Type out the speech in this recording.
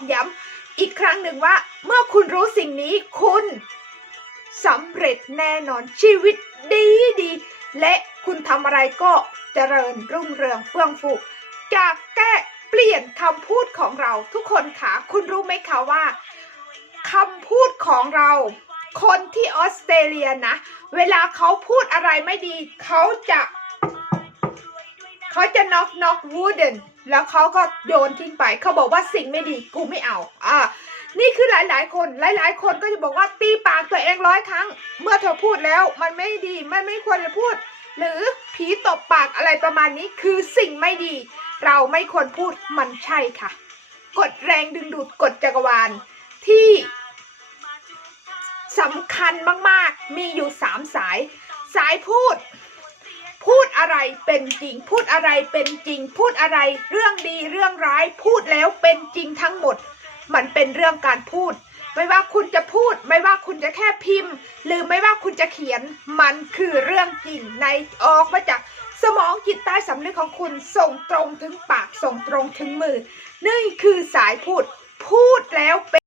อกย้ำอีกครั้งหนึ่งว่า เมื่อคุณรู้สิ่งนี้คุณสำเร็จแน่นอนชีวิตดีดี และคุณทำอะไรก็เจริญรุ่งเรืองเฟื่องฟูจากแก้เปลี่ยนคำพูดของเราทุกคนค่ะคุณรู้ไหมคะว่าคำพูดของเรา คนที่ออสเตรเลียนะ เวลาเขาพูดอะไรไม่ดี เขาจะ เขาจะน็อกน็อกวูดเดนแล้วเขาก็โยนทิ้งไป เขาบอกว่าสิ่งไม่ดีกูไม่เอา อ่า นี่คือหลาย ๆ คน หลาย ๆ คนก็จะบอกว่าตีปากตัวเองร้อยครั้ง เมื่อเธอพูดแล้วมันไม่ดี มันไม่ควรจะพูด หรือผีตบปากอะไรประมาณนี้คือสิ่งไม่ดี เราไม่ควรพูดมันใช่ค่ะ กดแรงดึงดูดกดจักรวาลที่สำคัญมาก ๆ มีอยู่สามสาย สายพูด พูดอะไรเป็นจริง พูดอะไรเป็นจริง พูดอะไรเรื่องดีเรื่องร้าย พูดแล้วเป็นจริงทั้งหมด มันเป็นเรื่องการพูด ไม่ว่าคุณจะพูด ไม่ว่าคุณจะแค่พิมพ์ หรือไม่ว่าคุณจะเขียน มันคือเรื่องจริงในออกมาจากสมองจิตใต้สำนึกของคุณส่งตรงถึงปากส่งตรงถึงมือ นี่คือสายพูด พูดแล้วเป็น